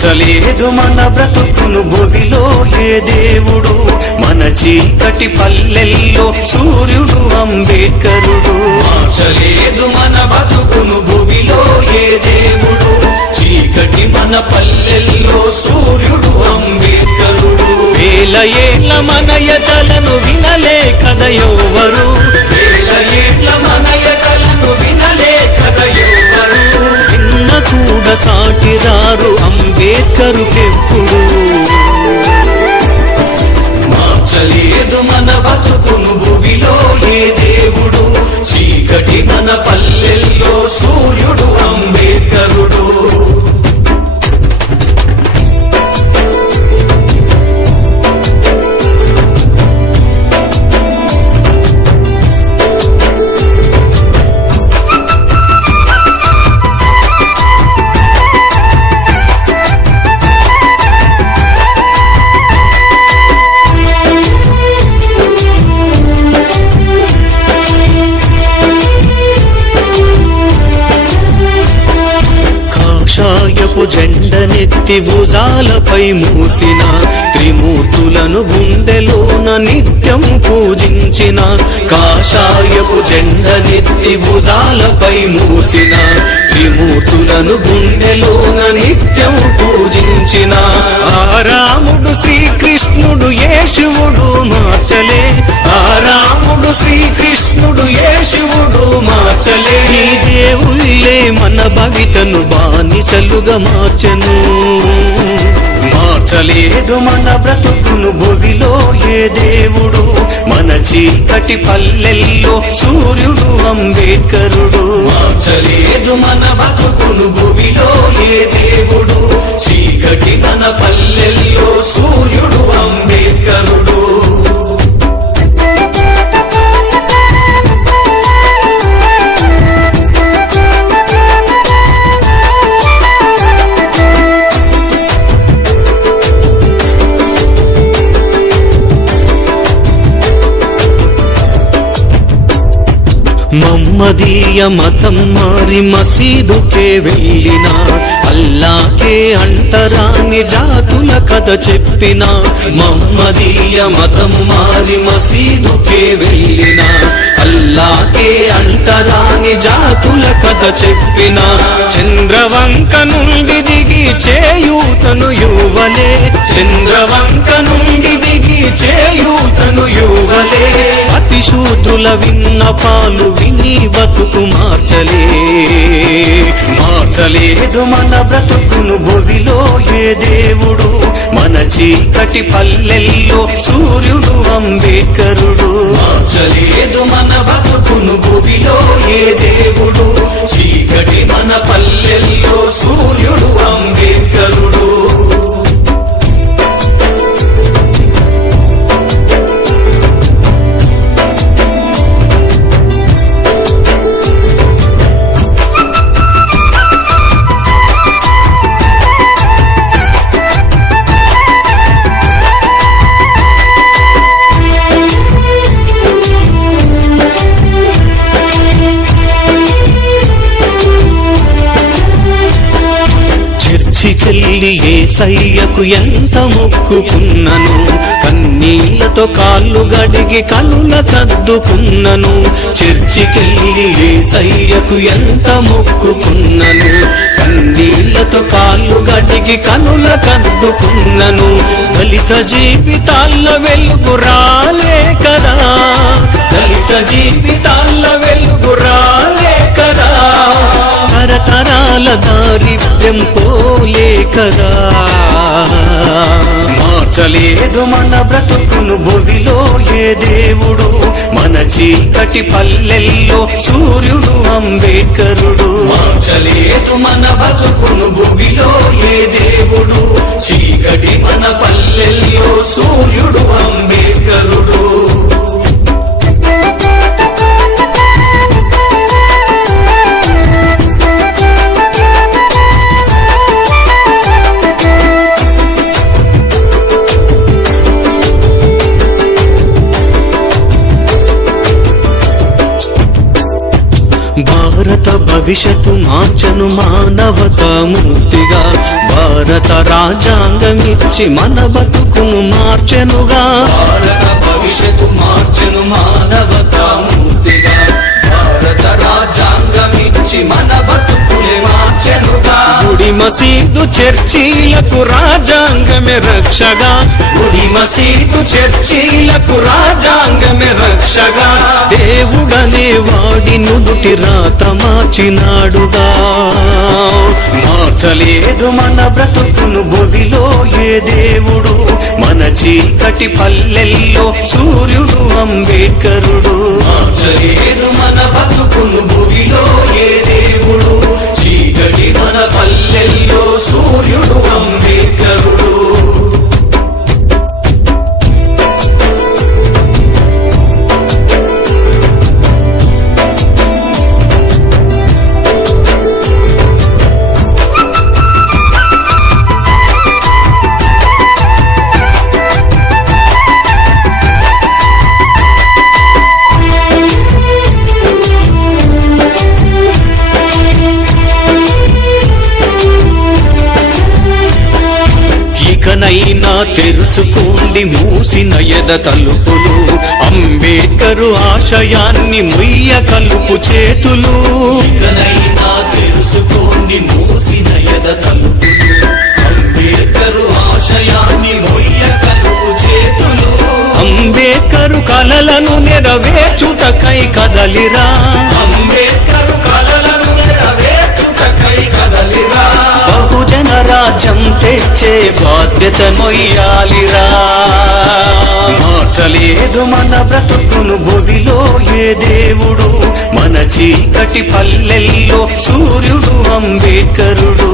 మార్చలేదు మన బ్రతుకును భూమిలో ఏ దేవుడు? మన చీకటి పల్లెల్లో సూర్యుడు అంబేద్కరుడు. మార్చలేదు మన బ్రతుకును చీకటి మన పల్లె జెండనెత్తి భుజాలపై మూసిన త్రిమూర్తులను గుండెలోన నిత్యం పూజించిన కాషాయపు జెండనెత్తి భుజాలపై మూసిన త్రిమూర్తులను గుండెలోన నిత్యం పూజించిన. ఆ రాముడు శ్రీకృష్ణుడు యేశువుడు మార్చలే. ఆ రాముడు శ్రీకృష్ణుడు యేశువుడు మార్చలే. ఈ దేవుళ్ళే మన భవితను బానిసలుగా మార్చను. మార్చలేదు మన బ్రతుకును భువిలో ఏ దేవుడు? మన చీకటి పల్లెల్లో సూర్యుడు అంబేద్కరుడు. మార్చలేదు మన బతుకును భువిలో ఏ దేవుడు? చీకటి మన పల్లెల్లో సూర్యుడు మమ్మదీయ మతం మారి మసీదుకే వెళ్ళిన అల్లాకే అంటరాని జాతుల కథ చెప్పిన మమ్మదీయ మతం మారి మసీదుకే వెళ్ళిన అల్లాకే అంటరాని జాతుల కథ చెప్పిన చంద్రవంక నుండి దిగి చేయూతను యువలే చంద్రవంక నుండి దిగి చేయూతను యువలే. శూద్రుల విన్నపాలు విని బతుకు మార్చలే. మార్చలేదు మన బ్రతుకును బొవిలో ఏ దేవుడు? మన చీకటి పల్లెల్లో సూర్యుడు అంబేద్కరుడు. మార్చలేదు మన బతుకును బొవిలో ఏ దేవుడు? చీకటి మన పల్లెల్లో సూర్యుడు చెల్లి ఏ సయ్యకు ఎంత మొక్కుకున్నను? కన్నీళ్ళతో కాళ్ళు గడిగి కనుల కద్దుకున్నను. చర్చికెళ్ళి సయ్యకు ఎంత మొక్కుకున్నను? కన్నీళ్ళతో కాళ్ళు గడిగి కనుల కద్దుకున్నను. దళిత జీవితాల్లో వెలుగు రాలే కదా. దళిత జీవితాల్లో వెలుగు రాలే కదా. తరతరాల దారిద్ర్యం పోలే కదా. మార్చలేదు మన బ్రతుకును భువిలో ఏ దేవుడు? మన చీకటి పల్లెల్లో సూర్యుడు అంబేకరుడు మార్చలేదు మన బ్రతుకును భువిలో ఏ దేవుడు? చీకటి మన పల్లెల్లో సూర్యుడు అంబేద్కరుడు. భవిష్యత్తు మార్చను మానవతా మూర్తిగా. భారత రాజ్యాంగమిచ్చి మన బతుకును మార్చెనుగా. భారత భవిష్యత్తు మార్చెను మానవతామూర్తిగా భారత రాజ్యాంగమిచ్చి మన బతుకులే మార్చెనుగా. గుడి మసీదు చర్చీలకు రాజ్యాంగమే రక్షగా. గుడి మసీదు చర్చీలకు రాజ్యాంగమే రక్షగా. దేవుడనే వాడి నుదుటి రాత మార్చినాడుగా. మార్చలేదు మన బ్రతుకును బొడిలో ఏ దేవుడు? మన చీకటి పల్లెల్లో సూర్యుడు అంబేద్కరుడు. మార్చలేదు మన బతుకును బొడి ఇకనైనా తెరుసుకోండి మూసిన ఎద తలుపులు. అంబేద్కరు ఆశయాన్ని ముయ్య కలుపు చేతులు. ఇకనైనా తెలుసుకోండి మూసిన ఎద తలుపులు. అంబేద్కరు ఆశయాన్ని మొయ్య కలుపు చేతులు. అంబేద్కరు కలలను నెరవేర్చుటకై కదలిరా. తెచ్చే బాధ్యత మొయ్యాలిరా మార్చలేదు మన బ్రతుకును భువిలో ఏ దేవుడు? మన చీకటి పల్లెల్లో సూర్యుడు అంబేద్కరుడు.